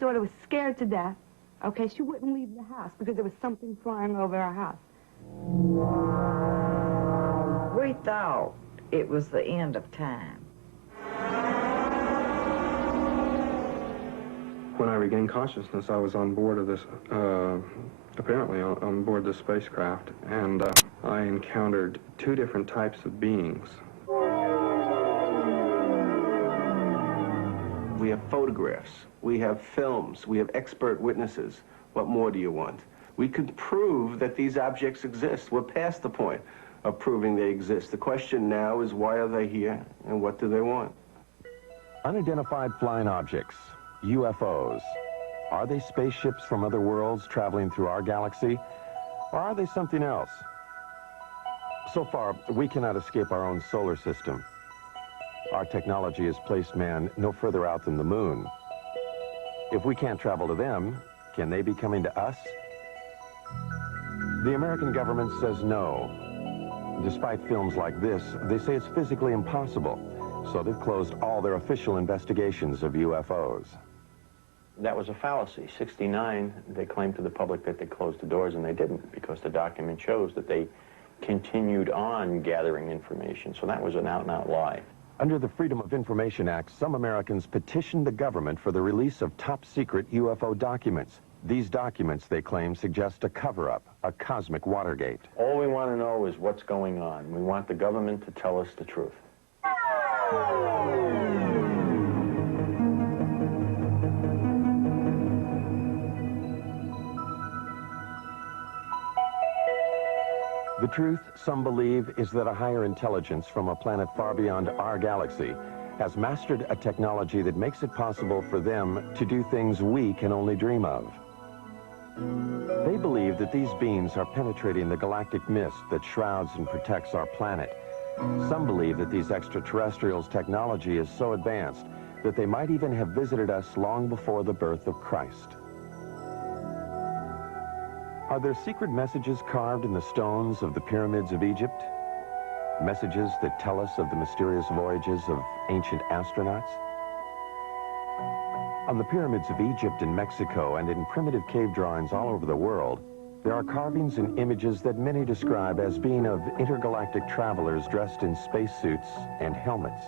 daughter was scared to death. Okay, she wouldn't leave the house because there was something flying over our house. We thought it was the end of time. When I regained consciousness, I was on board of this, apparently on board the spacecraft, and I encountered two different types of beings. We have photographs, we have films, we have expert witnesses. What more do you want? We could prove that these objects exist. We're past the point of proving they exist. The question now is, why are they here and what do they want? Unidentified flying objects, UFOs. Are they spaceships from other worlds traveling through our galaxy? Or are they something else? So far, we cannot escape our own solar system. Our technology has placed man no further out than the moon. If we can't travel to them, can they be coming to us? The American government says no. Despite films like this, they say it's physically impossible, so they've closed all their official investigations of UFOs. That was a fallacy. 69, they claimed to the public that they closed the doors, and they didn't, because the document shows that they continued on gathering information. So that was an out-and-out lie. Under the Freedom of Information Act, some Americans petitioned the government for the release of top-secret UFO documents. These documents, they claim, suggest a cover-up, a cosmic Watergate. All we want to know is what's going on. We want the government to tell us the truth. The truth, some believe, is that a higher intelligence from a planet far beyond our galaxy has mastered a technology that makes it possible for them to do things we can only dream of. They believe that these beings are penetrating the galactic mist that shrouds and protects our planet. Some believe that these extraterrestrials' technology is so advanced that they might even have visited us long before the birth of Christ. Are there secret messages carved in the stones of the pyramids of Egypt? Messages that tell us of the mysterious voyages of ancient astronauts? On the pyramids of Egypt and Mexico and in primitive cave drawings all over the world, there are carvings and images that many describe as being of intergalactic travelers dressed in spacesuits and helmets.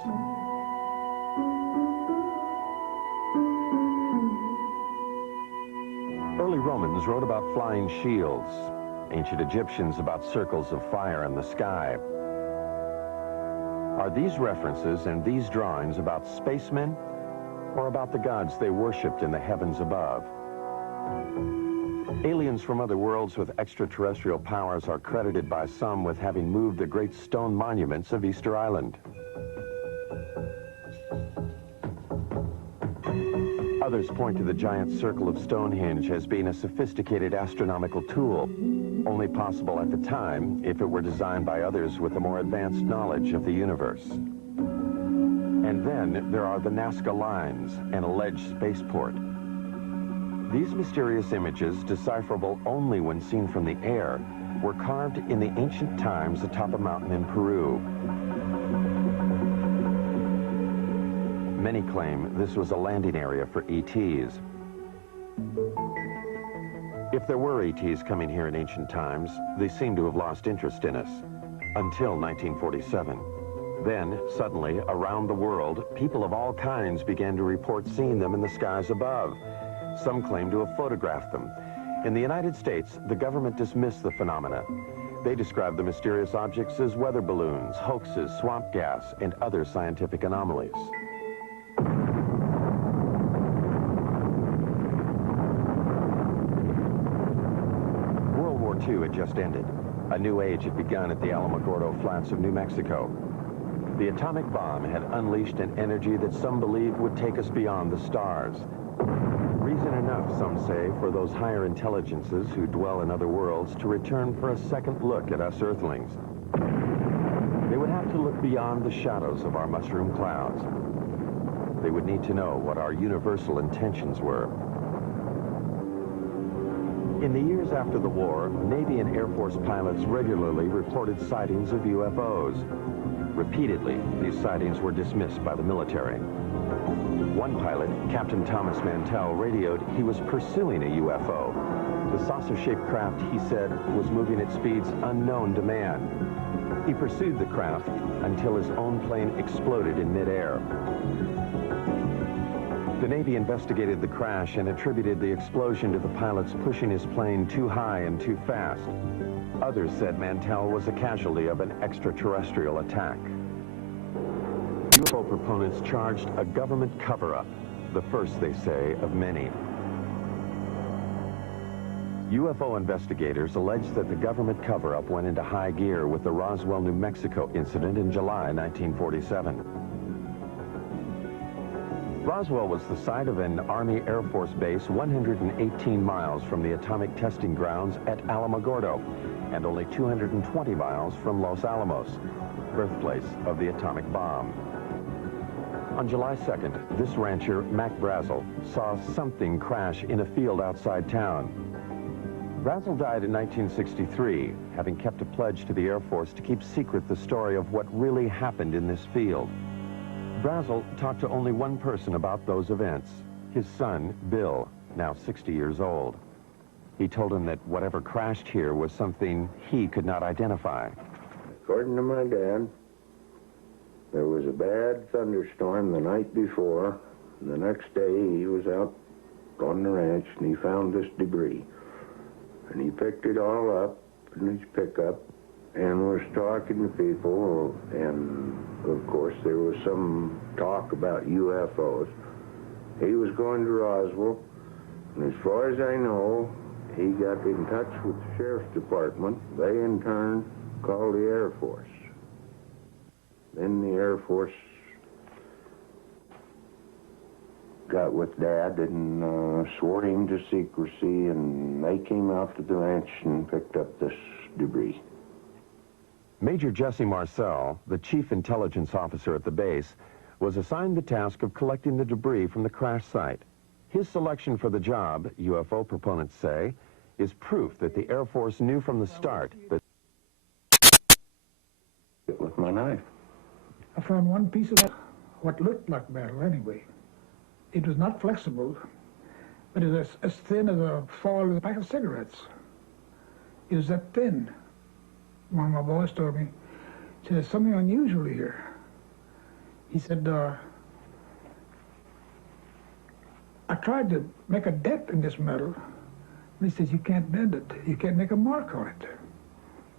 Early Romans wrote about flying shields, ancient Egyptians about circles of fire in the sky. Are these references and these drawings about spacemen or about the gods they worshipped in the heavens above? Aliens from other worlds with extraterrestrial powers are credited by some with having moved the great stone monuments of Easter Island. Others point to the giant circle of Stonehenge as being a sophisticated astronomical tool, only possible at the time if it were designed by others with a more advanced knowledge of the universe. And then there are the Nazca Lines, an alleged spaceport. These mysterious images, decipherable only when seen from the air, were carved in the ancient times atop a mountain in Peru. Many claim this was a landing area for ETs. If there were ETs coming here in ancient times, they seem to have lost interest in us, until 1947. Then, suddenly, around the world, people of all kinds began to report seeing them in the skies above. Some claim to have photographed them. In the United States, the government dismissed the phenomena. They described the mysterious objects as weather balloons, hoaxes, swamp gas, and other scientific anomalies. World War II had just ended. A new age had begun at the Alamogordo Flats of New Mexico. The atomic bomb had unleashed an energy that some believed would take us beyond the stars. Reason enough, some say, for those higher intelligences who dwell in other worlds to return for a second look at us Earthlings. They would have to look beyond the shadows of our mushroom clouds. They would need to know what our universal intentions were. In the years after the war, Navy and Air Force pilots regularly reported sightings of UFOs. Repeatedly, these sightings were dismissed by the military. One pilot, Captain Thomas Mantell, radioed he was pursuing a UFO. The saucer-shaped craft, he said, was moving at speeds unknown to man. He pursued the craft until his own plane exploded in midair. The Navy investigated the crash and attributed the explosion to the pilots pushing his plane too high and too fast. Others said Mantell was a casualty of an extraterrestrial attack. UFO proponents charged a government cover-up, the first, they say, of many. UFO investigators allege that the government cover-up went into high gear with the Roswell, New Mexico incident in July 1947. Roswell was the site of an Army Air Force base 118 miles from the atomic testing grounds at Alamogordo and only 220 miles from Los Alamos, birthplace of the atomic bomb. On July 2nd, this rancher, Mac Brazel, saw something crash in a field outside town. Brazel died in 1963, having kept a pledge to the Air Force to keep secret the story of what really happened in this field. Brazel talked to only one person about those events, his son, Bill, now 60 years old. He told him that whatever crashed here was something he could not identify. According to my dad, there was a bad thunderstorm the night before. The next day, he was out on the ranch, and he found this debris. And he picked it all up in his pickup and was talking to people, and of course there was some talk about UFOs. He was going to Roswell, and as far as I know, he got in touch with the Sheriff's Department. They in turn called the Air Force. Then the Air Force got with Dad and swore him to secrecy, and they came out to the ranch and picked up this debris. Major Jesse Marcel, the chief intelligence officer at the base, was assigned the task of collecting the debris from the crash site. His selection for the job, UFO proponents say, is proof that the Air Force knew from the start that... With my knife. I found one piece of what looked like metal anyway. It was not flexible, but it was as thin as a fall of a pack of cigarettes. It was that thin. One of my boys told me, he said, there's something unusual here. He said, I tried to make a dent in this metal, and he says, you can't bend it. You can't make a mark on it.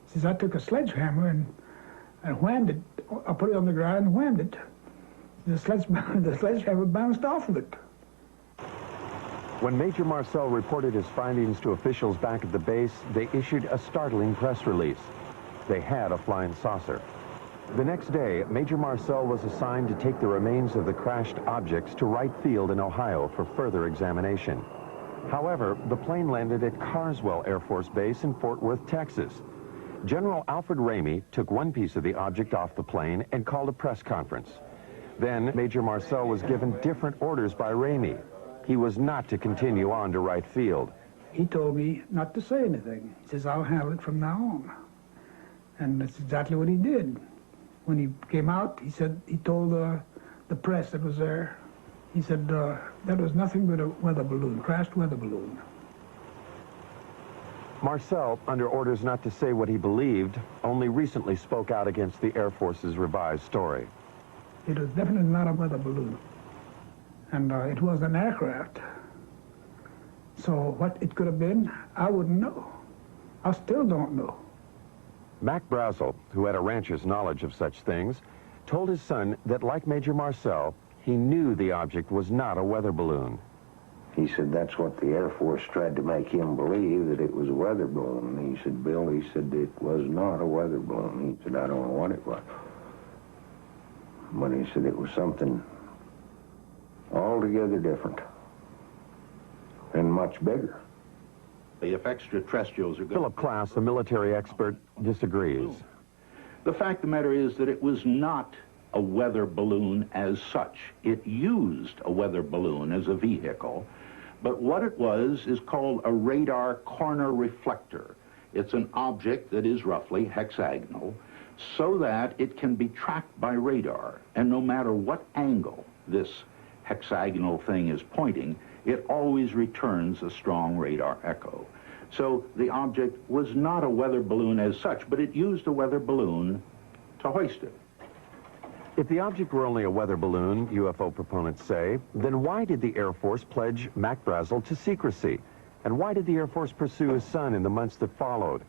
He says, I took a sledgehammer and whammed it. I put it on the ground and whammed it. The sledgehammer bounced off of it. When Major Marcel reported his findings to officials back at the base, they issued a startling press release. They had a flying saucer. The next day, Major Marcel was assigned to take the remains of the crashed objects to Wright Field in Ohio for further examination. However, the plane landed at Carswell Air Force Base in Fort Worth, Texas. General Alfred Ramey took one piece of the object off the plane and called a press conference. Then, Major Marcel was given different orders by Ramey. He was not to continue on to Wright Field. He told me not to say anything. He says, I'll handle it from now on. And that's exactly what he did. When he came out, he said, he told the press that was there, he said, that was nothing but a weather balloon, crashed weather balloon. Marcel, under orders not to say what he believed, only recently spoke out against the Air Force's revised story. It was definitely not a weather balloon. And it was an aircraft. So what it could have been, I wouldn't know. I still don't know. Mac Brazel, who had a rancher's knowledge of such things, told his son that, like Major Marcel, he knew the object was not a weather balloon. He said that's what the Air Force tried to make him believe, that it was a weather balloon. And he said, Bill, he said it was not a weather balloon. He said, I don't know what it was. But he said it was something altogether different and much bigger. If extraterrestrials are good... Philip Klass, a military expert, disagrees. The fact of the matter is that it was not a weather balloon as such. It used a weather balloon as a vehicle, but what it was is called a radar corner reflector. It's an object that is roughly hexagonal, so that it can be tracked by radar. And no matter what angle this hexagonal thing is pointing, it always returns a strong radar echo. So the object was not a weather balloon as such, but it used a weather balloon to hoist it. If the object were only a weather balloon, UFO proponents say, then why did the Air Force pledge Mac Brazel to secrecy? And why did the Air Force pursue his son in the months that followed?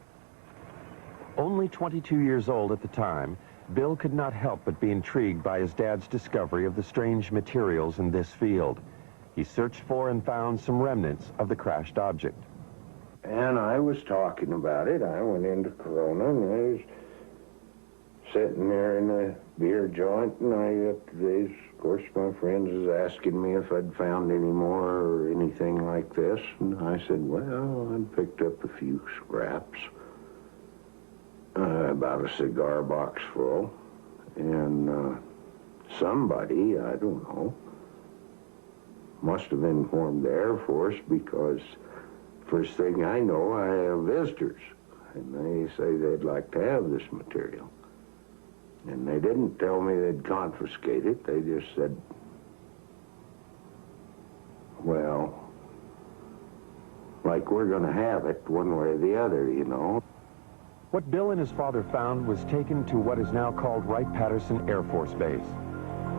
Only 22 years old at the time, Bill could not help but be intrigued by his dad's discovery of the strange materials in this field. He searched for and found some remnants of the crashed object. And I was talking about it. I went into Corona, and I was sitting there in a beer joint, and of course, my friends was asking me if I'd found any more or anything like this, and I said, well, I'd picked up a few scraps, about a cigar box full, and somebody, I don't know, must have informed the Air Force, because first thing I know, I have visitors, and they say they'd like to have this material. And they didn't tell me they'd confiscate it. They just said, well, like we're going to have it one way or the other, you know. What Bill and his father found was taken to what is now called Wright-Patterson Air Force Base.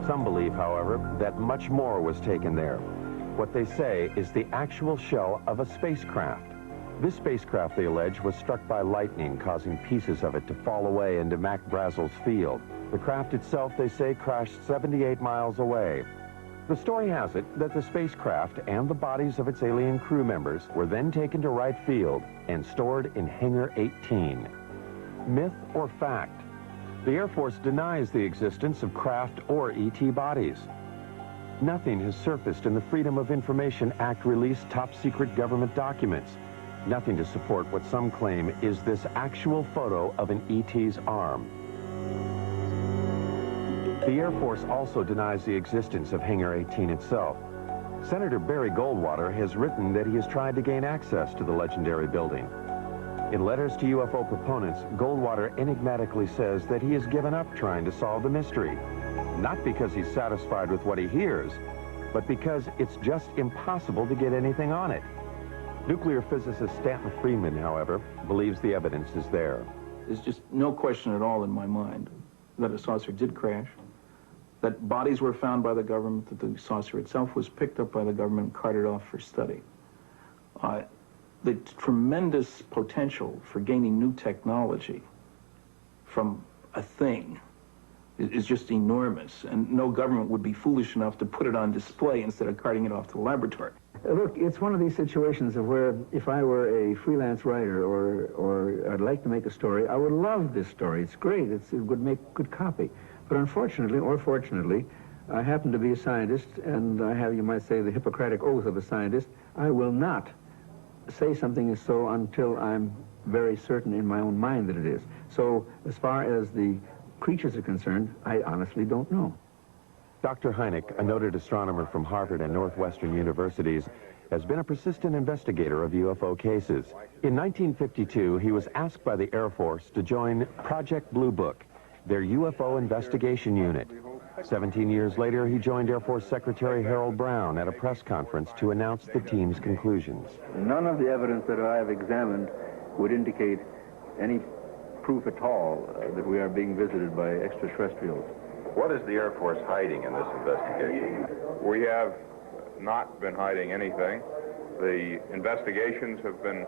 Some believe, however, that much more was taken there. What they say is the actual shell of a spacecraft. This spacecraft, they allege, was struck by lightning, causing pieces of it to fall away into Mac Brazel's field. The craft itself, they say, crashed 78 miles away. The story has it that the spacecraft and the bodies of its alien crew members were then taken to Wright Field and stored in Hangar 18. Myth or fact? The Air Force denies the existence of craft or ET bodies. Nothing has surfaced in the Freedom of Information Act released top-secret government documents. Nothing to support what some claim is this actual photo of an ET's arm. The Air Force also denies the existence of Hangar 18 itself. Senator Barry Goldwater has written that he has tried to gain access to the legendary building. In letters to UFO proponents, Goldwater enigmatically says that he has given up trying to solve the mystery. Not because he's satisfied with what he hears, but because it's just impossible to get anything on it. Nuclear physicist Stanton Friedman, however, believes the evidence is there. There's just no question at all in my mind that a saucer did crash, that bodies were found by the government, that the saucer itself was picked up by the government and carted off for study. The tremendous potential for gaining new technology from a thing is just enormous, and no government would be foolish enough to put it on display instead of carting it off to the laboratory. Look, it's one of these situations of where if I were a freelance writer or I'd like to make a story, I would love this story. It's great. It would make good copy. But unfortunately, or fortunately, I happen to be a scientist, and I have, you might say, the Hippocratic oath of a scientist. I will not say something is so until I'm very certain in my own mind that it is. So as far as the creatures are concerned, I honestly don't know. Dr. Hynek, a noted astronomer from Harvard and Northwestern universities, has been a persistent investigator of UFO cases. In 1952, he was asked by the Air Force to join Project Blu Book, their UFO investigation unit. 17 years later, he joined Air Force Secretary Harold Brown at a press conference to announce the team's conclusions. None of the evidence that I have examined would indicate any proof at all that we are being visited by extraterrestrials. What is the Air Force hiding in this investigation? We have not been hiding anything. The investigations have been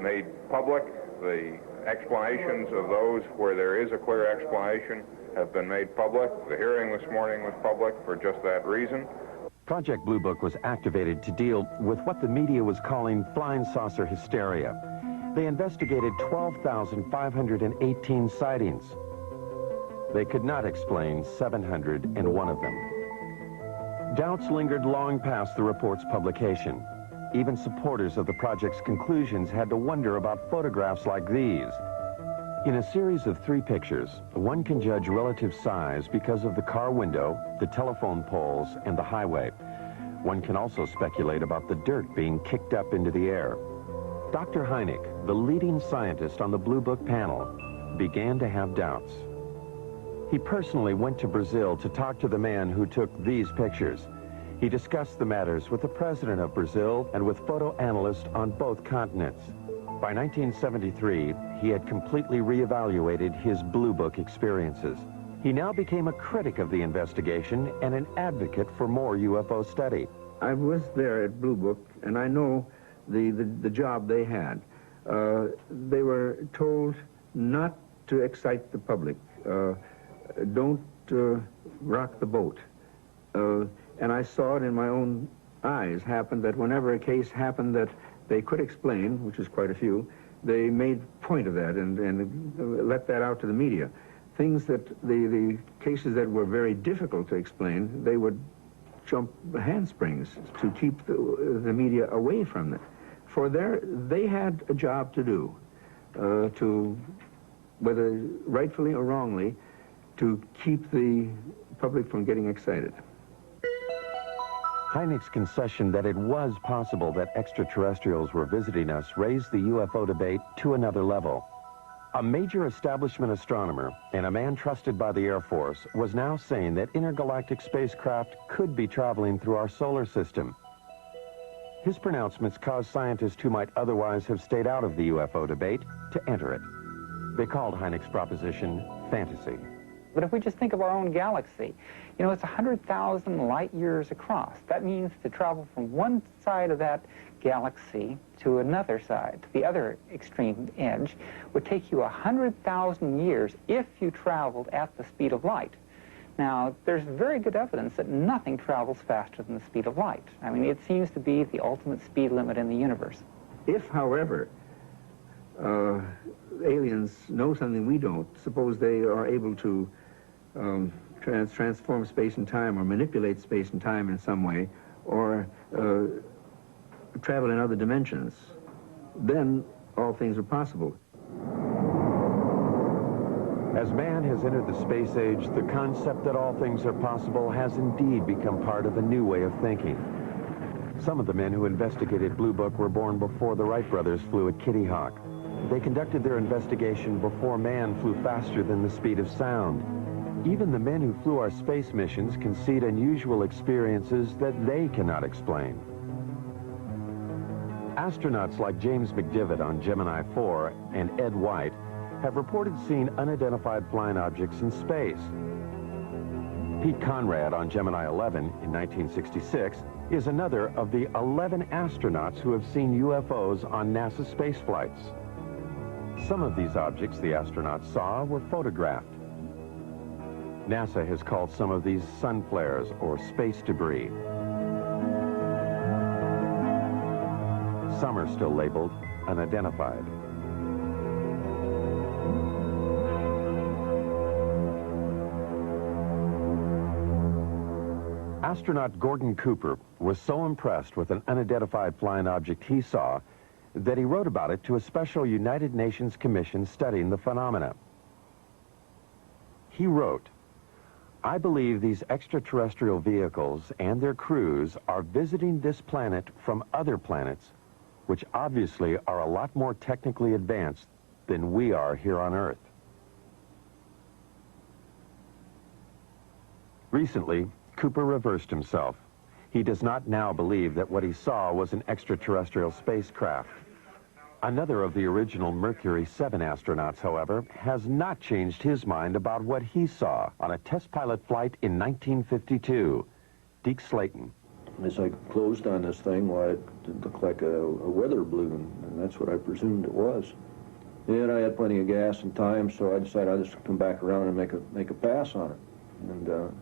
made public. The explanations of those where there is a clear explanation have been made public. The hearing this morning was public for just that reason. Project Blu Book was activated to deal with what the media was calling flying saucer hysteria. They investigated 12,518 sightings. They could not explain 701 of them. Doubts lingered long past the report's publication. Even supporters of the project's conclusions had to wonder about photographs like these. In a series of 3 pictures, one can judge relative size because of the car window, the telephone poles, and the highway. One can also speculate about the dirt being kicked up into the air. Dr. Hynek, the leading scientist on the Blu Book panel, began to have doubts. He personally went to Brazil to talk to the man who took these pictures. He discussed the matters with the president of Brazil and with photo analysts on both continents. By 1973, he had completely reevaluated his Blu Book experiences. He now became a critic of the investigation and an advocate for more UFO study. I was there at Blu Book, and I know the job they had. They were told not to excite the public. Don't rock the boat. And I saw it in my own eyes happen that whenever a case happened that they could explain, which is quite a few, they made point of that and let that out to the media. Things that the cases that were very difficult to explain, they would jump handsprings to keep the media away from it. For they had a job to do, to, whether rightfully or wrongly, to keep the public from getting excited. Hynek's concession that it was possible that extraterrestrials were visiting us raised the UFO debate to another level. A major establishment astronomer and a man trusted by the Air Force was now saying that intergalactic spacecraft could be traveling through our solar system. His pronouncements caused scientists who might otherwise have stayed out of the UFO debate to enter it. They called Hynek's proposition fantasy. But if we just think of our own galaxy, you know, it's 100,000 light years across. That means to travel from one side of that galaxy to another side, to the other extreme edge, would take you 100,000 years if you traveled at the speed of light. Now, there's very good evidence that nothing travels faster than the speed of light. I mean, it seems to be the ultimate speed limit in the universe. If, however, aliens know something we don't, suppose they are able to transform space and time or manipulate space and time in some way, or travel in other dimensions, then all things are possible. As man has entered the space age, the concept that all things are possible has indeed become part of a new way of thinking. Some of the men who investigated Blu Book were born before the Wright brothers flew at Kitty Hawk. They conducted their investigation before man flew faster than the speed of sound. Even the men who flew our space missions concede unusual experiences that they cannot explain. Astronauts like James McDivitt on Gemini 4 and Ed White have reported seeing unidentified flying objects in space. Pete Conrad on Gemini 11 in 1966 is another of the 11 astronauts who have seen UFOs on NASA space flights. Some of these objects the astronauts saw were photographed. NASA has called some of these sun flares or space debris. Some are still labeled unidentified. Astronaut Gordon Cooper was so impressed with an unidentified flying object he saw that he wrote about it to a special United Nations commission studying the phenomena. He wrote, "I believe these extraterrestrial vehicles and their crews are visiting this planet from other planets, which obviously are a lot more technically advanced than we are here on Earth." Recently, Cooper reversed himself. He does not now believe that what he saw was an extraterrestrial spacecraft. Another of the original Mercury 7 astronauts, however, has not changed his mind about what he saw on a test pilot flight in 1952. Deke Slayton. As I closed on this thing, well, it looked like a weather balloon, and that's what I presumed it was. And I had plenty of gas and time, so I decided I'd just come back around and make a pass on it. And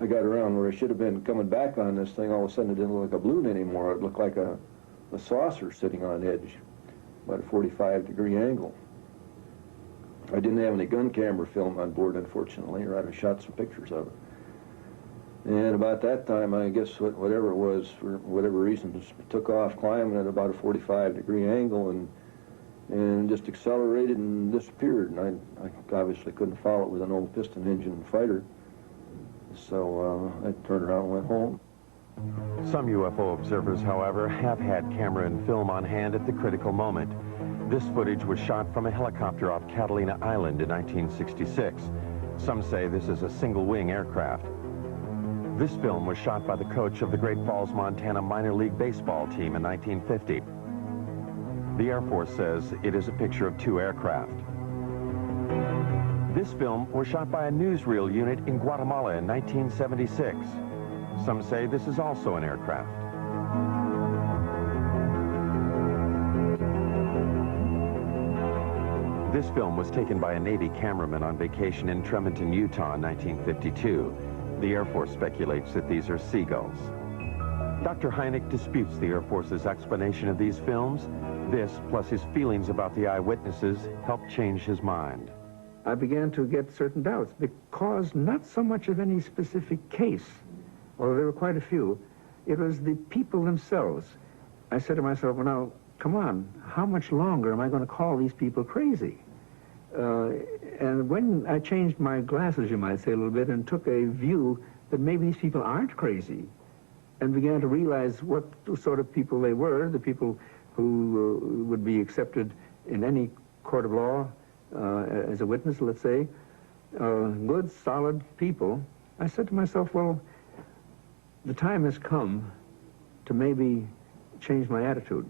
I got around where I should have been coming back on this thing. All of a sudden, it didn't look like a balloon anymore. It looked like a saucer sitting on edge, about a 45-degree angle. I didn't have any gun camera film on board, unfortunately, or I'd have shot some pictures of it. And about that time, I guess whatever it was, for whatever reason, just took off climbing at about a 45-degree angle and just accelerated and disappeared. And I obviously couldn't follow it with an old piston engine fighter. So I turned around and went home. Some UFO observers, however, have had camera and film on hand at the critical moment. This footage was shot from a helicopter off Catalina Island in 1966. Some say this is a single-wing aircraft. This film was shot by the coach of the Great Falls, Montana minor league baseball team in 1950. The Air Force says it is a picture of two aircraft. This film was shot by a newsreel unit in Guatemala in 1976. Some say this is also an aircraft. This film was taken by a Navy cameraman on vacation in Tremonton, Utah in 1952. The Air Force speculates that these are seagulls. Dr. Hynek disputes the Air Force's explanation of these films. This, plus his feelings about the eyewitnesses, helped change his mind. I began to get certain doubts because not so much of any specific case, although there were quite a few, it was the people themselves. I said to myself, well, now, come on, how much longer am I going to call these people crazy? And when I changed my glasses, you might say, a little bit, and took a view that maybe these people aren't crazy, and began to realize what sort of people they were, the people who would be accepted in any court of law as a witness, let's say, good, solid people, I said to myself, well, the time has come to maybe change my attitude.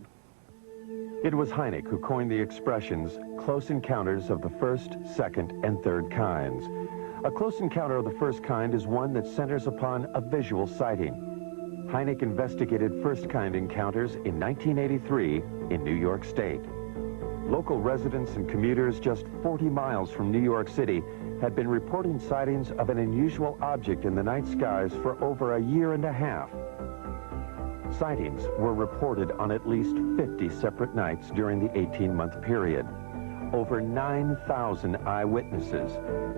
It was Hynek who coined the expressions close encounters of the first, second, and third kinds. A close encounter of the first kind is one that centers upon a visual sighting. Hynek investigated first-kind encounters in 1983 in New York State. Local residents and commuters just 40 miles from New York City had been reporting sightings of an unusual object in the night skies for over a year and a half. Sightings were reported on at least 50 separate nights during the 18-month period. Over 9,000 eyewitnesses,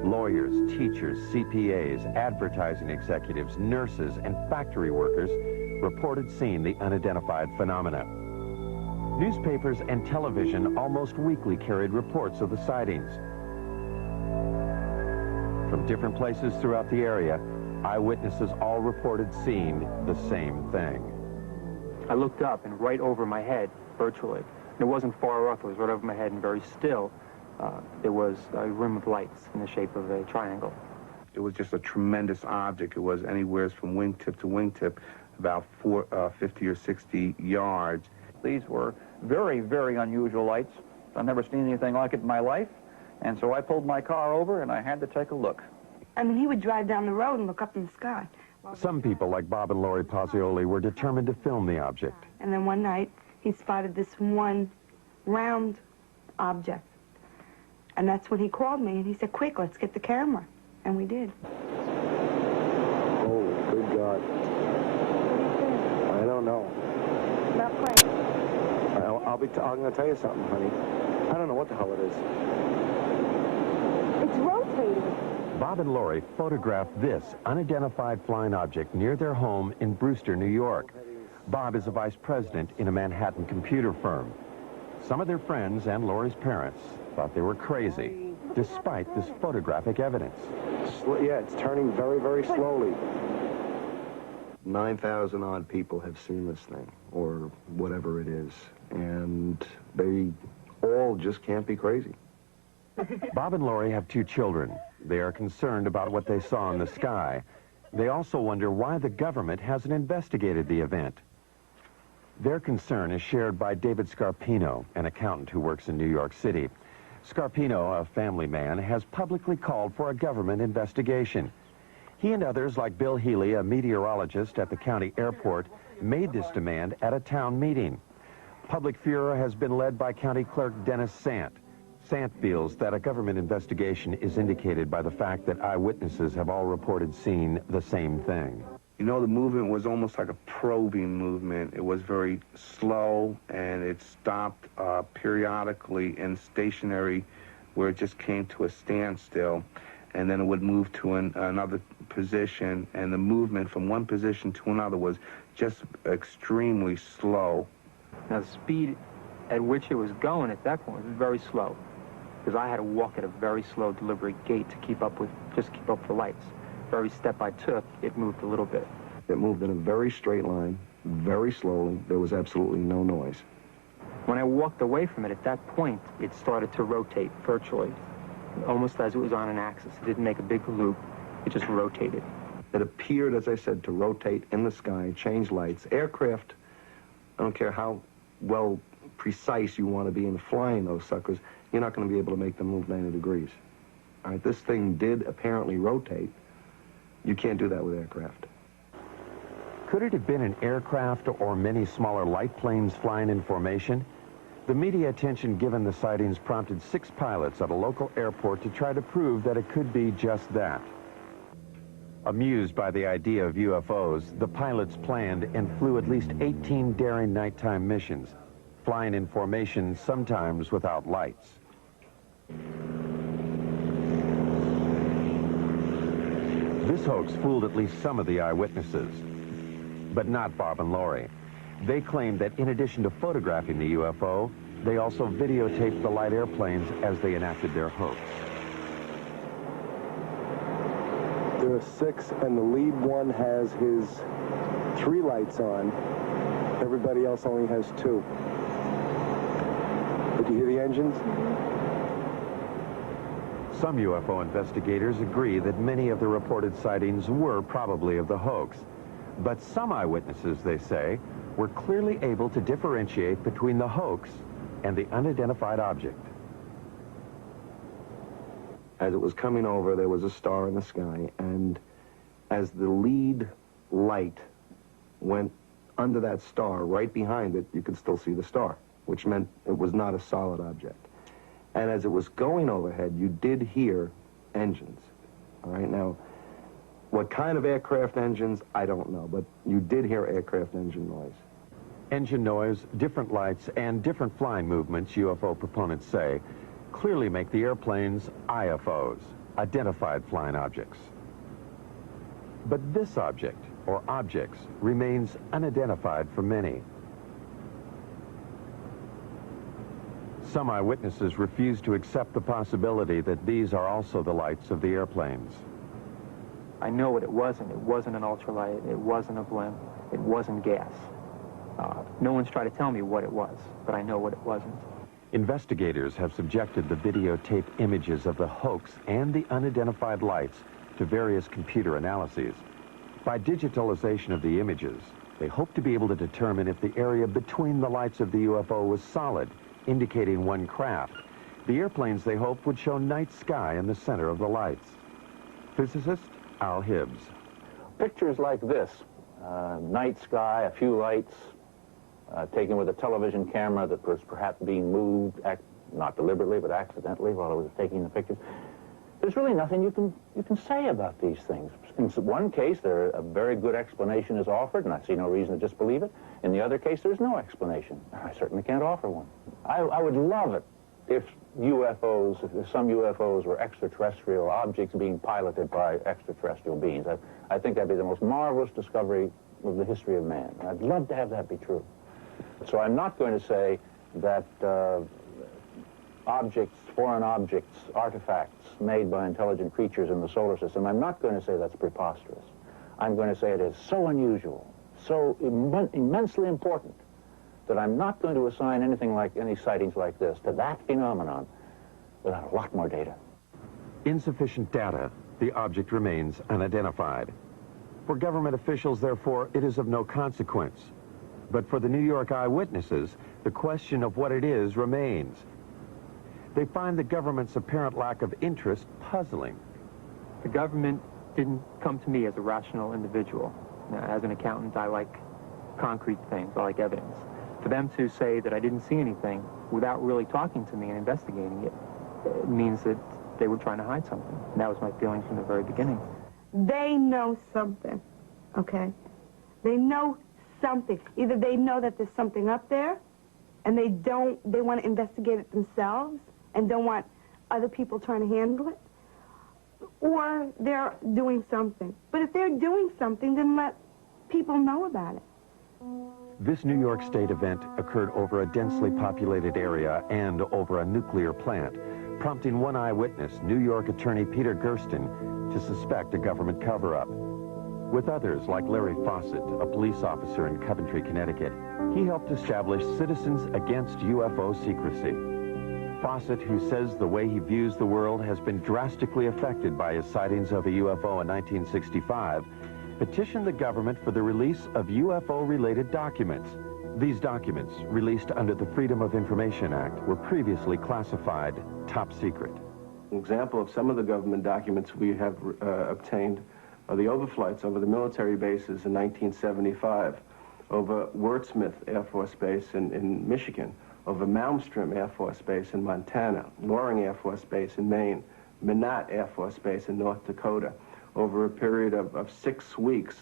lawyers, teachers, CPAs, advertising executives, nurses, and factory workers reported seeing the unidentified phenomena. Newspapers and television almost weekly carried reports of the sightings. From different places throughout the area, eyewitnesses all reported seeing the same thing. I looked up, and right over my head, virtually, it wasn't far off, it was right over my head and very still, there was a rim of lights in the shape of a triangle. It was just a tremendous object. It was anywhere from wingtip to wingtip, about 50 or 60 yards. These were very, very unusual lights. I've never seen anything like it in my life, and so I pulled my car over and I had to take a look. I mean, he would drive down the road and look up in the sky. Some people, like Bob and Lori Pozzioli, were determined to film the object. And then one night, he spotted this one round object. And that's when he called me, and he said, quick, let's get the camera. And we did. Oh, good God. I don't know. Not playing. I'm going to tell you something, honey. I don't know what the hell it is. It's rotating. Bob and Lori photographed this unidentified flying object near their home in Brewster, New York. Bob is a vice president in a Manhattan computer firm. Some of their friends and Lori's parents thought they were crazy, despite this photographic evidence. Yeah, it's turning very, very slowly. 9,000 odd people have seen this thing, or whatever it is, and they all just can't be crazy. Bob and Lori have 2 children. They are concerned about what they saw in the sky. They also wonder why the government hasn't investigated the event. Their concern is shared by David Scarpino, an accountant who works in New York City. Scarpino, a family man, has publicly called for a government investigation. He and others, like Bill Healy, a meteorologist at the county airport, made this demand at a town meeting. Public furor has been led by County Clerk Dennis Sant. Sant feels that a government investigation is indicated by the fact that eyewitnesses have all reported seeing the same thing. You know, the movement was almost like a probing movement. It was very slow, and it stopped periodically and stationary, where it just came to a standstill, and then it would move to another position, and the movement from one position to another was just extremely slow. Now, the speed at which it was going at that point was very slow, because I had to walk at a very slow, deliberate gait to keep up with the lights. Every step I took, it moved a little bit. It moved in a very straight line, very slowly. There was absolutely no noise. When I walked away from it, at that point, it started to rotate virtually. almost as it was on an axis. It didn't make a big loop. It just rotated. It appeared, as I said, to rotate in the sky, change lights. Aircraft, I don't care how well precise you want to be in flying those suckers, you're not going to be able to make them move 90 degrees. All right, this thing did apparently rotate. You can't do that with aircraft. Could it have been an aircraft or many smaller light planes flying in formation? The media attention given the sightings prompted 6 pilots at a local airport to try to prove that it could be just that. Amused by the idea of UFOs, the pilots planned and flew at least 18 daring nighttime missions, flying in formation, sometimes without lights. This hoax fooled at least some of the eyewitnesses, but not Bob and Lori. They claimed that in addition to photographing the UFO, they also videotaped the light airplanes as they enacted their hoax. There are 6, and the lead one has his 3 lights on. Everybody else only has 2. Did you hear the engines? Some UFO investigators agree that many of the reported sightings were probably of the hoax. But some eyewitnesses, they say, were clearly able to differentiate between the hoax and the unidentified object. As it was coming over, there was a star in the sky, and as the lead light went under that star, right behind it, you could still see the star, which meant it was not a solid object. And as it was going overhead, you did hear engines. All right, now, what kind of aircraft engines, I don't know, but you did hear aircraft engine noise. Engine noise, different lights, and different flying movements, UFO proponents say, clearly make the airplanes IFOs, identified flying objects. But this object, or objects, remains unidentified for many. Some eyewitnesses refuse to accept the possibility that these are also the lights of the airplanes. I know what it wasn't. It wasn't an ultralight. It wasn't a blimp. It wasn't gas. No one's tried to tell me what it was, but I know what it wasn't. Investigators have subjected the videotape images of the hoax and the unidentified lights to various computer analyses. By digitalization of the images, they hope to be able to determine if the area between the lights of the UFO was solid, indicating one craft. The airplanes, they hope, would show night sky in the center of the lights. Physicist Al Hibbs. Pictures like this, night sky, a few lights, taken with a television camera that was perhaps being moved, not deliberately, but accidentally while it was taking the pictures. There's really nothing you can say about these things. In one case, a very good explanation is offered, and I see no reason to disbelieve it. In the other case, there's no explanation. I certainly can't offer one. I would love it if some UFOs were extraterrestrial objects being piloted by extraterrestrial beings. I think that'd be the most marvelous discovery of the history of man. I'd love to have that be true. So I'm not going to say that foreign objects, artifacts made by intelligent creatures in the solar system, I'm not going to say that's preposterous. I'm going to say it is so unusual, so immensely important, that I'm not going to assign any sightings like this to that phenomenon without a lot more data. Insufficient data, the object remains unidentified. For government officials, therefore, it is of no consequence. But for the New York eyewitnesses, the question of what it is remains. They find the government's apparent lack of interest puzzling. The government didn't come to me as a rational individual. Now, as an accountant, I like concrete things. I like evidence. For them to say that I didn't see anything without really talking to me and investigating it means that they were trying to hide something. And that was my feeling from the very beginning. They know something, okay? They know something. Either they know that there's something up there, and they want to investigate it themselves and don't want other people trying to handle it, or they're doing something. But if they're doing something, then let people know about it. This New York State event occurred over a densely populated area and over a nuclear plant, prompting one eyewitness, New York attorney Peter Gersten, to suspect a government cover-up. With others, like Larry Fawcett, a police officer in Coventry, Connecticut, he helped establish Citizens Against UFO Secrecy. Fawcett, who says the way he views the world has been drastically affected by his sightings of a UFO in 1965, petitioned the government for the release of UFO-related documents. These documents, released under the Freedom of Information Act, were previously classified top secret. An example of some of the government documents we have obtained are the overflights over the military bases in 1975, over Wurtsmith Air Force Base in Michigan, over Malmstrom Air Force Base in Montana, Loring Air Force Base in Maine, Minot Air Force Base in North Dakota. Over a period of 6 weeks,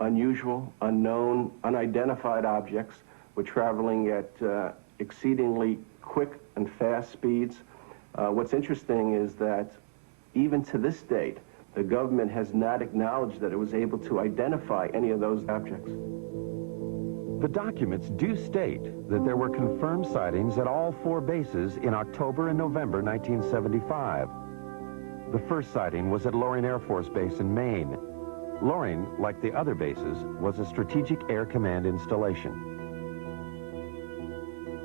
unusual, unknown, unidentified objects were traveling at exceedingly quick and fast speeds. What's interesting is that even to this date, the government has not acknowledged that it was able to identify any of those objects. The documents do state that there were confirmed sightings at all 4 bases in October and November 1975. The first sighting was at Loring Air Force Base in Maine. Loring, like the other bases, was a Strategic Air Command installation.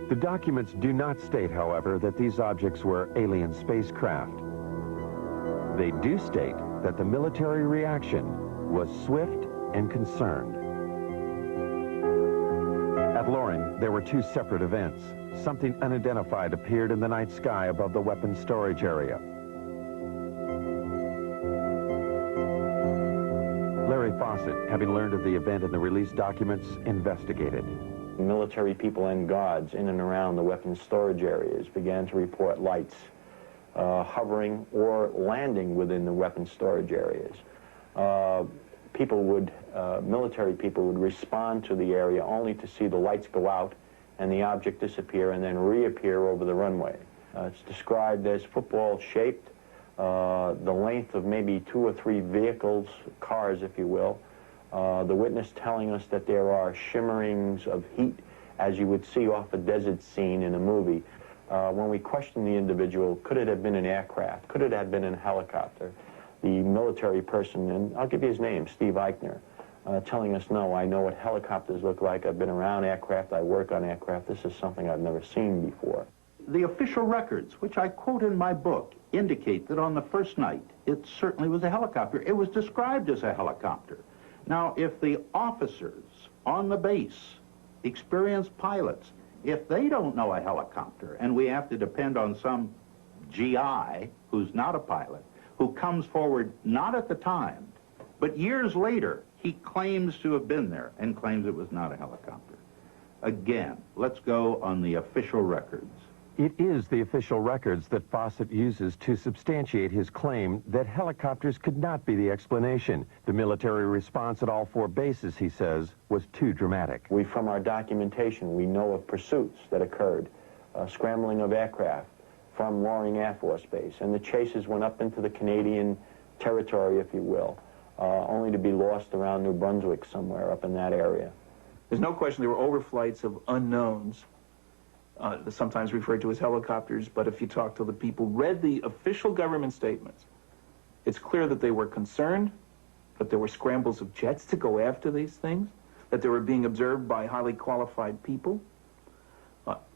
The documents do not state, however, that these objects were alien spacecraft. They do state that the military reaction was swift and concerned. At Loring, there were 2 separate events. Something unidentified appeared in the night sky above the weapons storage area. Larry Fawcett, having learned of the event in the released documents, investigated. Military people and guards in and around the weapons storage areas began to report lights hovering or landing within the weapons storage areas. Military people would respond to the area only to see the lights go out and the object disappear and then reappear over the runway. It's described as football-shaped, the length of maybe 2 or 3 vehicles, cars, if you will. The witness telling us that there are shimmerings of heat, as you would see off a desert scene in a movie. When we questioned the individual, could it have been an aircraft? Could it have been a helicopter? The military person, and I'll give you his name, Steve Eichner, telling us, no, I know what helicopters look like. I've been around aircraft. I work on aircraft. This is something I've never seen before. The official records, which I quote in my book, indicate that on the first night, it certainly was a helicopter. It was described as a helicopter. Now, if the officers on the base, experienced pilots, if they don't know a helicopter, and we have to depend on some GI who's not a pilot, who comes forward not at the time, but years later, he claims to have been there and claims it was not a helicopter. Again, let's go on the official records. It is the official records that Fawcett uses to substantiate his claim that helicopters could not be the explanation. The military response at all 4 bases, he says, was too dramatic. From our documentation, we know of pursuits that occurred, scrambling of aircraft from Loring Air Force Base, and the chases went up into the Canadian territory, if you will, only to be lost around New Brunswick somewhere up in that area. There's no question there were overflights of unknowns, sometimes referred to as helicopters, but if you talk to the people, read the official government statements, it's clear that they were concerned, that there were scrambles of jets to go after these things, that they were being observed by highly qualified people.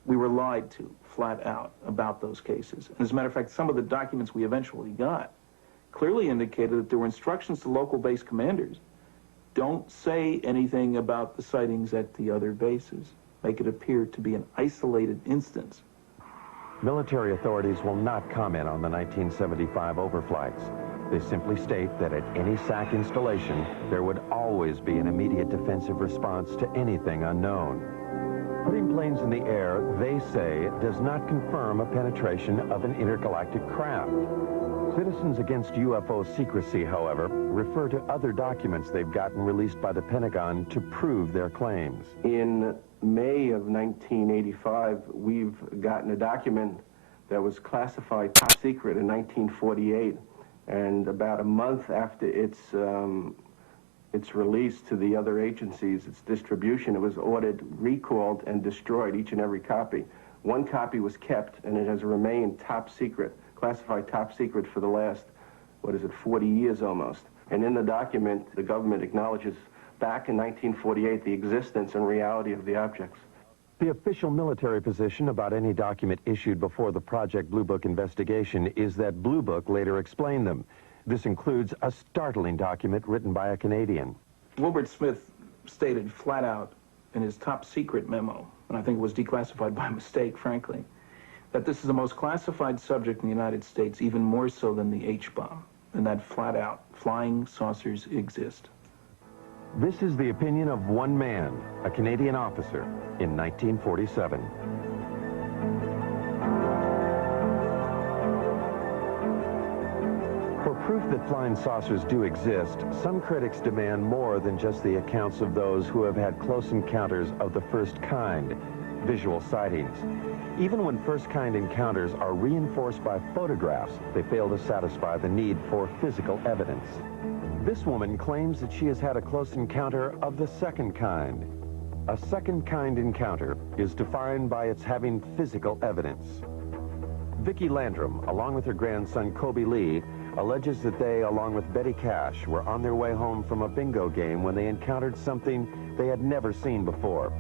We were lied to, flat out, about those cases. And as a matter of fact, some of the documents we eventually got clearly indicated that there were instructions to local base commanders. Don't say anything about the sightings at the other bases. Make it appear to be an isolated instance. Military authorities will not comment on the 1975 overflights. They simply state that at any SAC installation, there would always be an immediate defensive response to anything unknown. Putting planes in the air, they say, does not confirm a penetration of an intergalactic craft. Citizens Against UFO Secrecy, however, refer to other documents they've gotten released by the Pentagon to prove their claims. In May of 1985, we've gotten a document that was classified top secret in 1948, and about a month after its release to the other agencies, its distribution, it was ordered, recalled, and destroyed, each and every copy. One copy was kept, and it has remained top secret, classified top secret for the last, 40 years almost. And in the document, the government acknowledges back in 1948 the existence and reality of the objects. The official military position about any document issued before the Project Blue Book investigation is that Blue Book later explained them. This includes a startling document written by a Canadian. Wilbert Smith stated flat out in his top secret memo, and I think it was declassified by mistake, frankly, that this is the most classified subject in the United States, even more so than the H-bomb, and that flat out, flying saucers exist. This is the opinion of one man, a Canadian officer, in 1947. For proof that flying saucers do exist, some critics demand more than just the accounts of those who have had close encounters of the first kind, visual sightings. Even when first-kind encounters are reinforced by photographs, they fail to satisfy the need for physical evidence. This woman claims that she has had a close encounter of the second kind. A second-kind encounter is defined by its having physical evidence. Vicky Landrum, along with her grandson Kobe Lee, alleges that they, along with Betty Cash, were on their way home from a bingo game when they encountered something they had never seen before.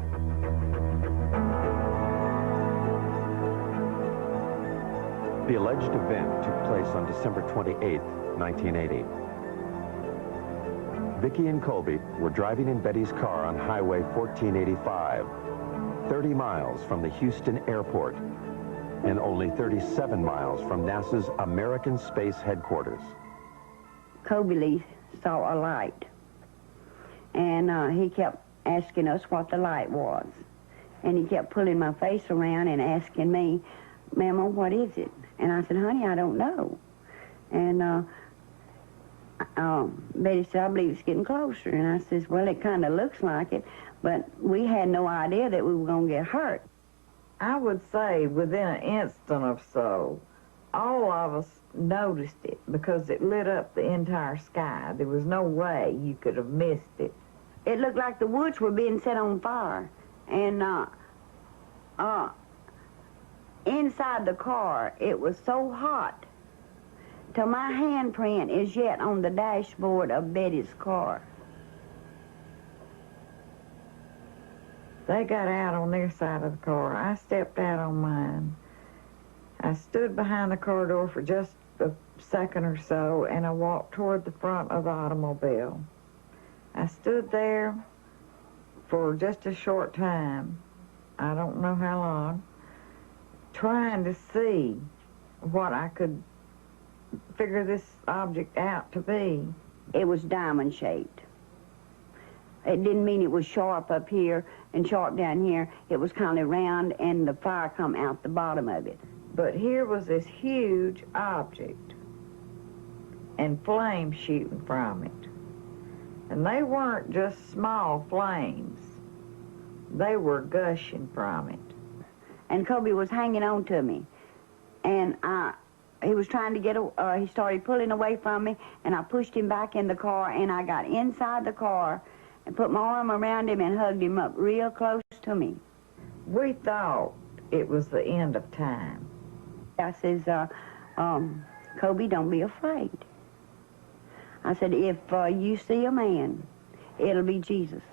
The alleged event took place on December 28, 1980. Vicky and Colby were driving in Betty's car on Highway 1485, 30 miles from the Houston airport, and only 37 miles from NASA's American Space Headquarters. Kobe Lee saw a light, and he kept asking us what the light was. And he kept pulling my face around and asking me, "Mama, what is it?" And I said, "Honey, I don't know." And Betty said, "I believe it's getting closer." And I says, "Well, it kind of looks like it, but we had no idea that we were going to get hurt." I would say within an instant or so, all of us noticed it because it lit up the entire sky. There was no way you could have missed it. It looked like the woods were being set on fire. And inside the car, it was so hot till my handprint is yet on the dashboard of Betty's car. They got out on their side of the car. I stepped out on mine. I stood behind the car door for just a second or so, and I walked toward the front of the automobile. I stood there for just a short time, I don't know how long, trying to see what I could figure this object out to be. It was diamond-shaped. It didn't mean it was sharp up here and sharp down here. It was kind of round, and the fire come out the bottom of it. But here was this huge object and flames shooting from it. And they weren't just small flames. They were gushing from it. And Kobe was hanging on to me. And he was trying to get, he started pulling away from me, and I pushed him back in the car, and I got inside the car and put my arm around him and hugged him up real close to me. We thought it was the end of time. I says, Kobe, don't be afraid. I said, if you see a man, it'll be Jesus.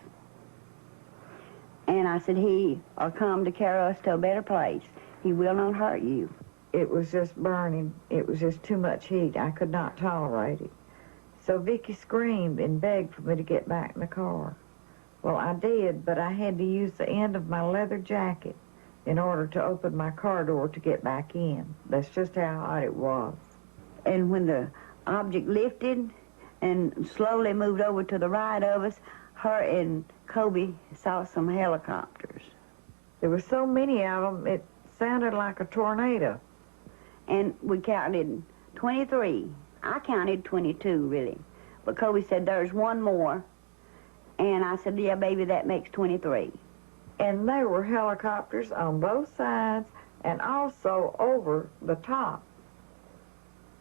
And I said, he'll come to carry us to a better place. He will not hurt you. It was just burning. It was just too much heat. I could not tolerate it. So Vicky screamed and begged for me to get back in the car. Well, I did, but I had to use the end of my leather jacket in order to open my car door to get back in. That's just how hot it was. And when the object lifted and slowly moved over to the right of us, her and Kobe saw some helicopters. There were so many of them, it sounded like a tornado. And we counted 23. I counted 22, really. But Kobe said, there's one more. And I said, yeah, baby, that makes 23. And there were helicopters on both sides and also over the top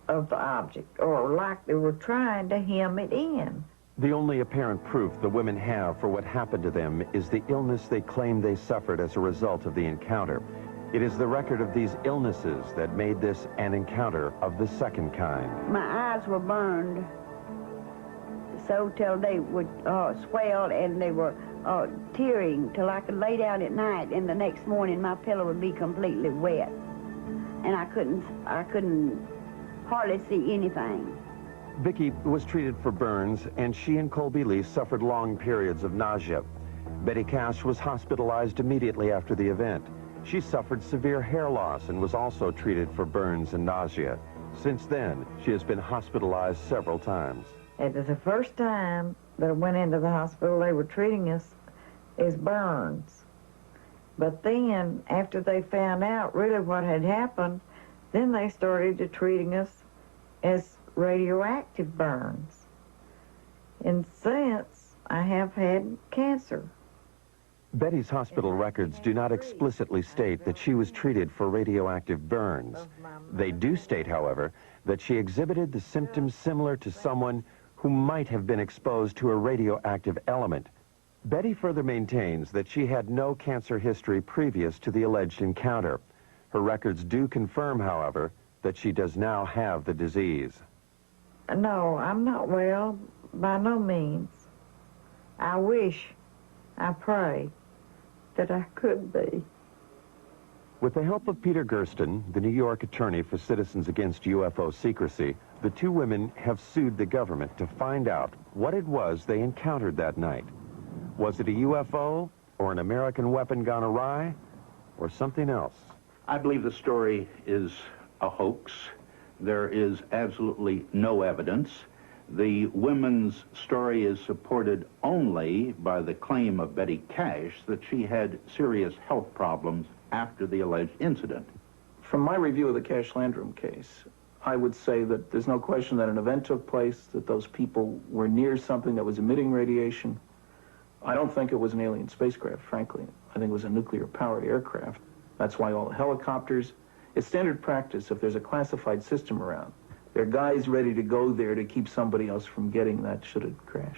of the object, or like they were trying to hem it in. The only apparent proof the women have for what happened to them is the illness they claim they suffered as a result of the encounter. It is the record of these illnesses that made this an encounter of the second kind. My eyes were burned so till they would swell, and they were tearing till I could lay down at night, and the next morning my pillow would be completely wet, and I couldn't hardly see anything. Vicky was treated for burns, and she and Colby Lee suffered long periods of nausea. Betty Cash was hospitalized immediately after the event. She suffered severe hair loss and was also treated for burns and nausea. Since then, she has been hospitalized several times. It was the first time that I went into the hospital. They were treating us as burns. But then, after they found out really what had happened, then they started treating us as radioactive burns. And since, I have had cancer. Betty's hospital records do not explicitly state that she was treated for radioactive burns. They do state, however, that she exhibited the symptoms similar to someone who might have been exposed to a radioactive element. Betty further maintains that she had no cancer history previous to the alleged encounter. Her records do confirm, however, that she does now have the disease. No, I'm not well, by no means. I wish, I pray, that I could be. With the help of Peter Gersten, the New York attorney for Citizens Against UFO Secrecy, the two women have sued the government to find out what it was they encountered that night. Was it a UFO, or an American weapon gone awry, or something else? I believe the story is a hoax. There is absolutely no evidence. The women's story is supported only by the claim of Betty Cash that she had serious health problems after the alleged incident. From my review of the Cash Landrum case, I would say that there's no question that an event took place, that those people were near something that was emitting radiation. I don't think it was an alien spacecraft, frankly. I think it was a nuclear-powered aircraft. That's why all the helicopters, it's standard practice if there's a classified system around. There are guys ready to go there to keep somebody else from getting that should it crash.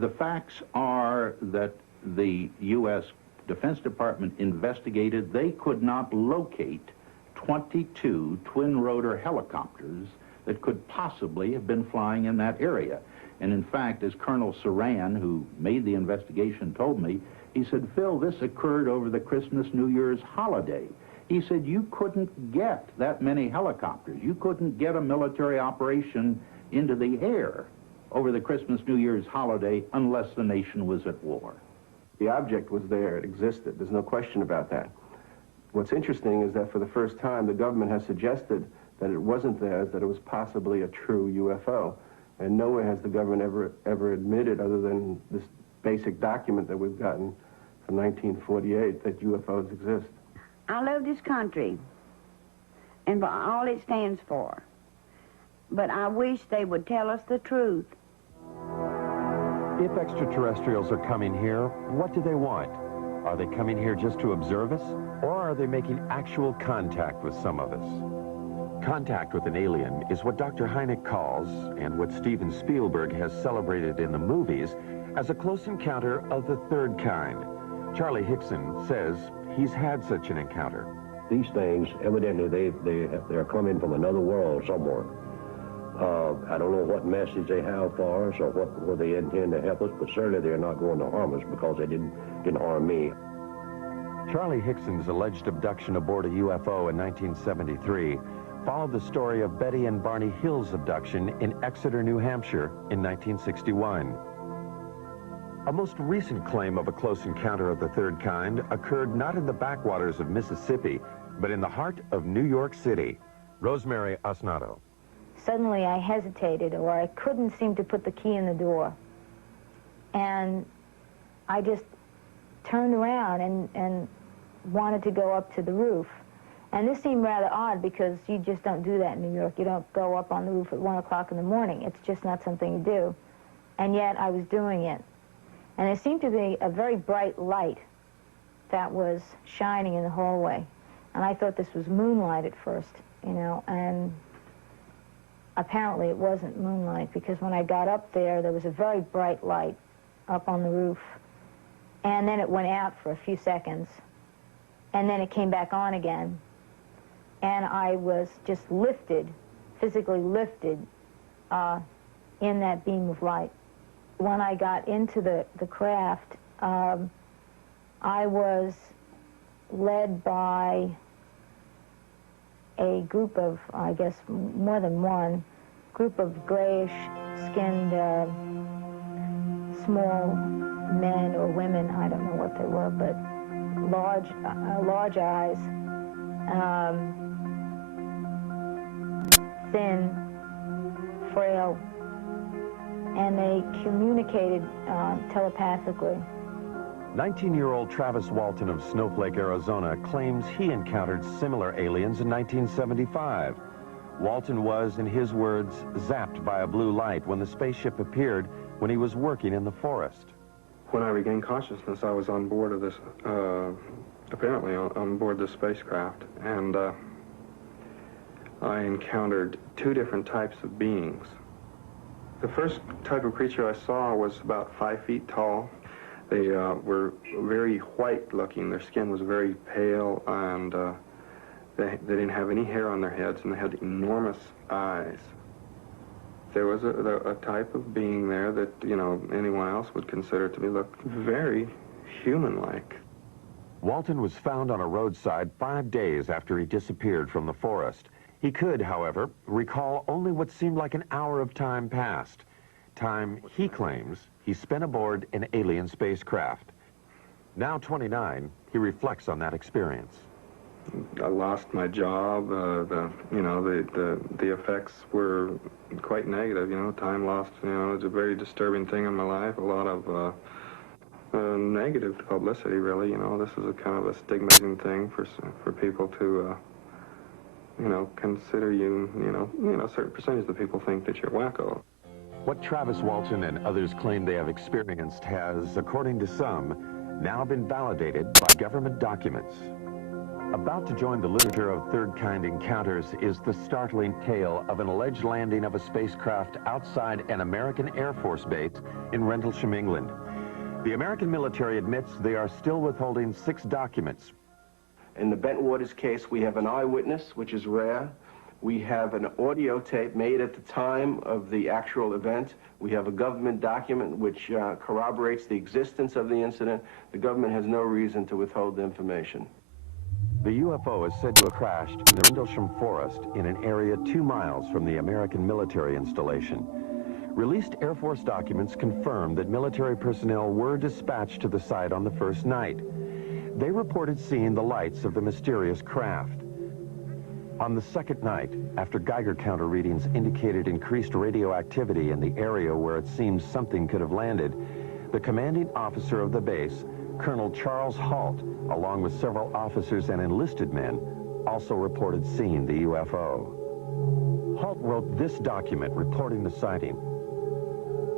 The facts are that the U.S. Defense Department investigated. They could not locate 22 twin-rotor helicopters that could possibly have been flying in that area. And in fact, as Colonel Saran, who made the investigation, told me, he said, Phil, this occurred over the Christmas-New Year's holiday. He said, you couldn't get that many helicopters. You couldn't get a military operation into the air over the Christmas-New Year's holiday unless the nation was at war. The object was there. It existed. There's no question about that. What's interesting is that for the first time, the government has suggested that it wasn't theirs, that it was possibly a true UFO. And nowhere has the government ever admitted, other than this basic document that we've gotten from 1948, that UFOs exist. I love this country and for all it stands for, but I wish they would tell us the truth. If extraterrestrials are coming here, what do they want? Are they coming here just to observe us, or are they making actual contact with some of us? Contact with an alien is what Dr. Hynek calls, and what Steven Spielberg has celebrated in the movies, as a close encounter of the third kind. Charlie Hickson says he's had such an encounter. These things, evidently, they're coming from another world somewhere. I don't know what message they have for us or what they intend to help us, but certainly they're not going to harm us because they didn't harm me. Charlie Hickson's alleged abduction aboard a UFO in 1973 followed the story of Betty and Barney Hill's abduction in Exeter, New Hampshire in 1961. A most recent claim of a close encounter of the third kind occurred not in the backwaters of Mississippi, but in the heart of New York City. Rosemary Osnato. Suddenly I hesitated, or I couldn't seem to put the key in the door. And I just turned around and wanted to go up to the roof. And this seemed rather odd because you just don't do that in New York. You don't go up on the roof at 1 o'clock in the morning. It's just not something you do. And yet I was doing it. And there seemed to be a very bright light that was shining in the hallway. And I thought this was moonlight at first, you know, and apparently it wasn't moonlight, because when I got up there, there was a very bright light up on the roof. And then it went out for a few seconds. And then it came back on again. And I was just lifted, physically lifted, in that beam of light. When I got into the craft, I was led by a group of, I guess, more than one, group of grayish-skinned, small men or women, I don't know what they were, but large eyes, thin, frail, and they communicated telepathically. 19-year-old Travis Walton of Snowflake, Arizona, claims he encountered similar aliens in 1975. Walton was, in his words, zapped by a blue light when the spaceship appeared when he was working in the forest. When I regained consciousness, I was on board of this, apparently on board the spacecraft, and I encountered two different types of beings. The first type of creature I saw was about 5 feet tall. They were very white-looking. Their skin was very pale, and they didn't have any hair on their heads, and they had enormous eyes. There was a type of being there that, you know, anyone else would consider to be look very human-like. Walton was found on a roadside 5 days after he disappeared from the forest. He could, however, recall only what seemed like an hour of time passed. Time, he claims, he spent aboard an alien spacecraft. Now 29, he reflects on that experience. I lost my job. The effects were quite negative. You know, time lost. You know, it's a very disturbing thing in my life. A lot of negative publicity, really. You know, this is a kind of a stigmatizing thing for people to, you know, consider you. You know, a certain percentage of the people think that you're wacko. What Travis Walton and others claim they have experienced has, according to some, now been validated by government documents. About to join the literature of third-kind encounters is the startling tale of an alleged landing of a spacecraft outside an American Air Force base in Rendlesham, England. The American military admits they are still withholding 6 documents. In the Bentwaters case, we have an eyewitness, which is rare. We have an audio tape made at the time of the actual event. We have a government document which corroborates the existence of the incident. The government has no reason to withhold the information. The UFO is said to have crashed in the Rendlesham Forest in an area 2 miles from the American military installation. Released Air Force documents confirm that military personnel were dispatched to the site on the first night. They reported seeing the lights of the mysterious craft. On the second night, after Geiger counter readings indicated increased radioactivity in the area where it seems something could have landed, the commanding officer of the base, Colonel Charles Halt, along with several officers and enlisted men, also reported seeing the UFO. Halt wrote this document reporting the sighting.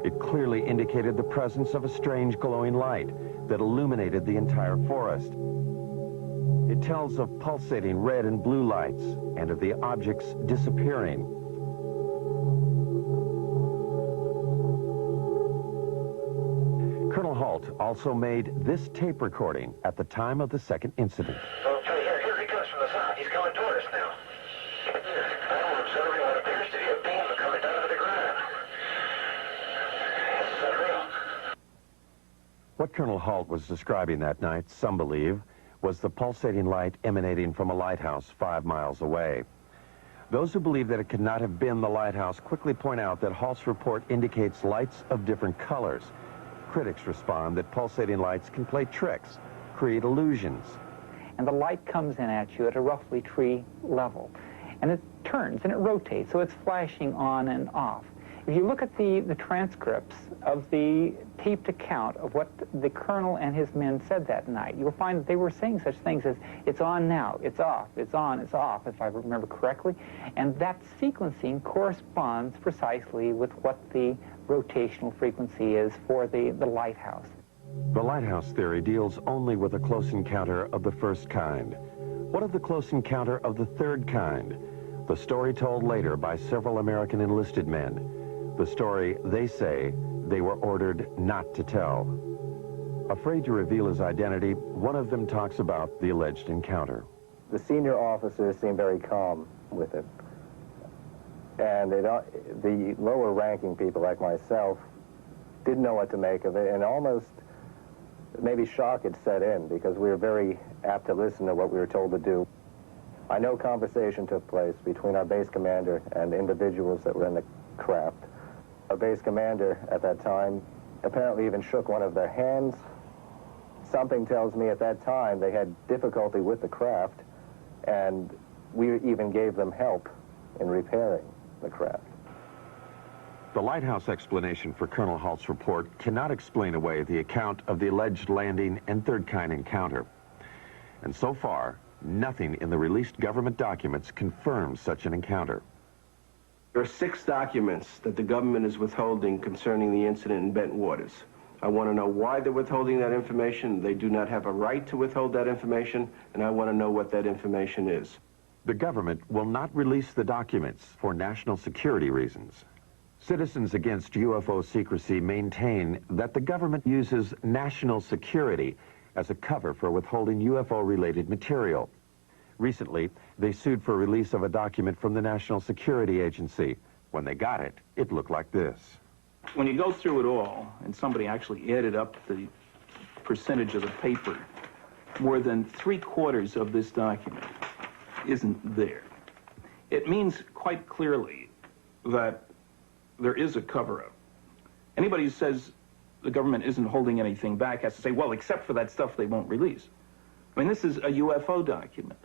It clearly indicated the presence of a strange glowing light that illuminated the entire forest. It tells of pulsating red and blue lights and of the objects disappearing. Colonel Halt also made this tape recording at the time of the second incident. Okay, here he comes from the south. He's coming toward us now. Battle observing what appears to be a beam coming down to the ground. This is unreal. What Colonel Halt was describing that night, some believe, was the pulsating light emanating from a lighthouse 5 miles away. Those who believe that it could not have been the lighthouse quickly point out that Halt's report indicates lights of different colors. Critics respond that pulsating lights can play tricks, create illusions. And the light comes in at you at a roughly tree level. And it turns and it rotates, so it's flashing on and off. If you look at the transcripts of the taped account of what the colonel and his men said that night, you'll find that they were saying such things as, it's on now, it's off, it's on, it's off, if I remember correctly. And that sequencing corresponds precisely with what the rotational frequency is for the lighthouse. The lighthouse theory deals only with a close encounter of the first kind. What of the close encounter of the third kind? The story told later by several American enlisted men. The story, they say, they were ordered not to tell. Afraid to reveal his identity, one of them talks about the alleged encounter. The senior officers seemed very calm with it. And the lower ranking people like myself didn't know what to make of it and almost maybe shock had set in because we were very apt to listen to what we were told to do. I know conversation took place between our base commander and individuals that were in the craft. Our base commander at that time apparently even shook one of their hands. Something tells me at that time they had difficulty with the craft, and we even gave them help in repairing the craft. The lighthouse explanation for Colonel Halt's report cannot explain away the account of the alleged landing and third-kind encounter. And so far, nothing in the released government documents confirms such an encounter. There are 6 documents that the government is withholding concerning the incident in Bentwaters. I want to know why they're withholding that information. They do not have a right to withhold that information, and I want to know what that information is. The government will not release the documents for national security reasons. Citizens Against UFO Secrecy maintain that the government uses national security as a cover for withholding UFO-related material. Recently, they sued for release of a document from the National Security Agency. When they got it, it looked like this. When you go through it all, and somebody actually added up the percentage of the paper, more than 3/4 of this document isn't there. It means quite clearly that there is a cover-up. Anybody who says the government isn't holding anything back has to say, well, except for that stuff they won't release. I mean, this is a UFO document.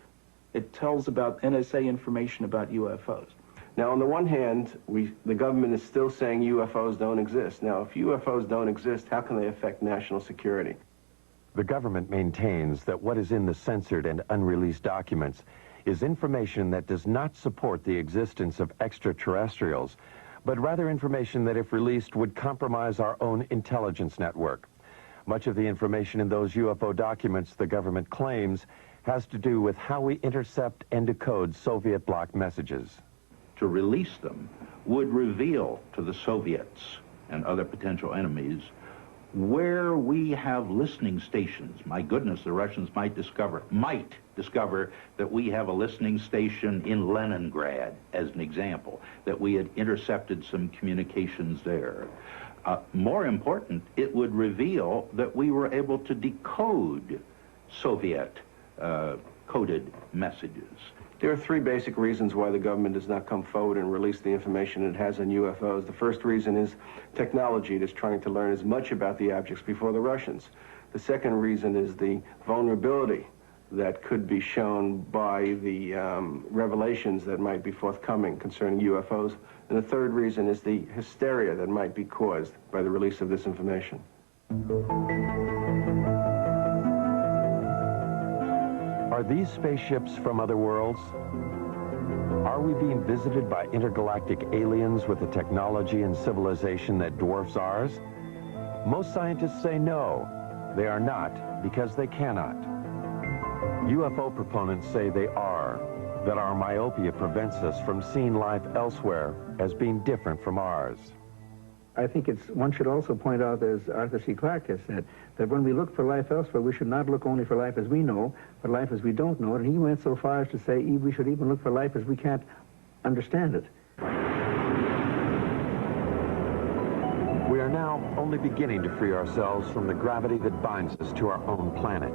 It tells about NSA information about UFOs. Now, on the one hand, the government is still saying UFOs don't exist. Now, if UFOs don't exist, how can they affect national security? The government maintains that what is in the censored and unreleased documents is information that does not support the existence of extraterrestrials, but rather information that, if released, would compromise our own intelligence network. Much of the information in those UFO documents, the government claims, has to do with how we intercept and decode Soviet bloc messages. To release them would reveal to the Soviets and other potential enemies where we have listening stations. My goodness, the Russians might discover that we have a listening station in Leningrad, as an example, that we had intercepted some communications there. More important, it would reveal that we were able to decode Soviet coded messages. There are 3 basic reasons why the government does not come forward and release the information it has on UFOs. The first reason is technology. It is trying to learn as much about the objects before the Russians. The second reason is the vulnerability that could be shown by the revelations that might be forthcoming concerning UFOs. And the third reason is the hysteria that might be caused by the release of this information. Are these spaceships from other worlds? Are we being visited by intergalactic aliens with a technology and civilization that dwarfs ours? Most scientists say no, they are not, because they cannot. UFO proponents say they are, that our myopia prevents us from seeing life elsewhere as being different from ours. I think one should also point out, as Arthur C. Clarke has said, that when we look for life elsewhere, we should not look only for life as we know, but life as we don't know. And he went so far as to say we should even look for life as we can't understand it. We are now only beginning to free ourselves from the gravity that binds us to our own planet.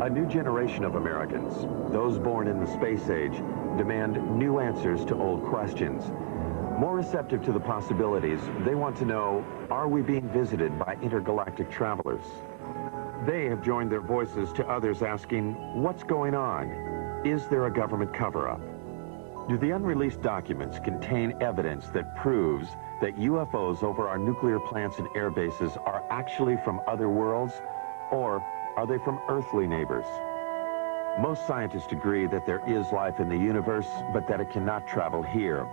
A new generation of Americans, those born in the space age, demand new answers to old questions. More receptive to the possibilities, they want to know, are we being visited by intergalactic travelers? They have joined their voices to others asking, what's going on? Is there a government cover-up? Do the unreleased documents contain evidence that proves that UFOs over our nuclear plants and air bases are actually from other worlds, or are they from earthly neighbors? Most scientists agree that there is life in the universe, but that it cannot travel here.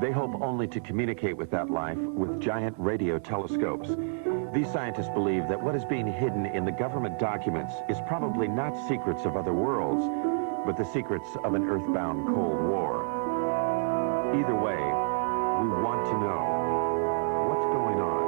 They hope only to communicate with that life with giant radio telescopes. These scientists believe that what is being hidden in the government documents is probably not secrets of other worlds, but the secrets of an earthbound Cold War. Either way, we want to know what's going on.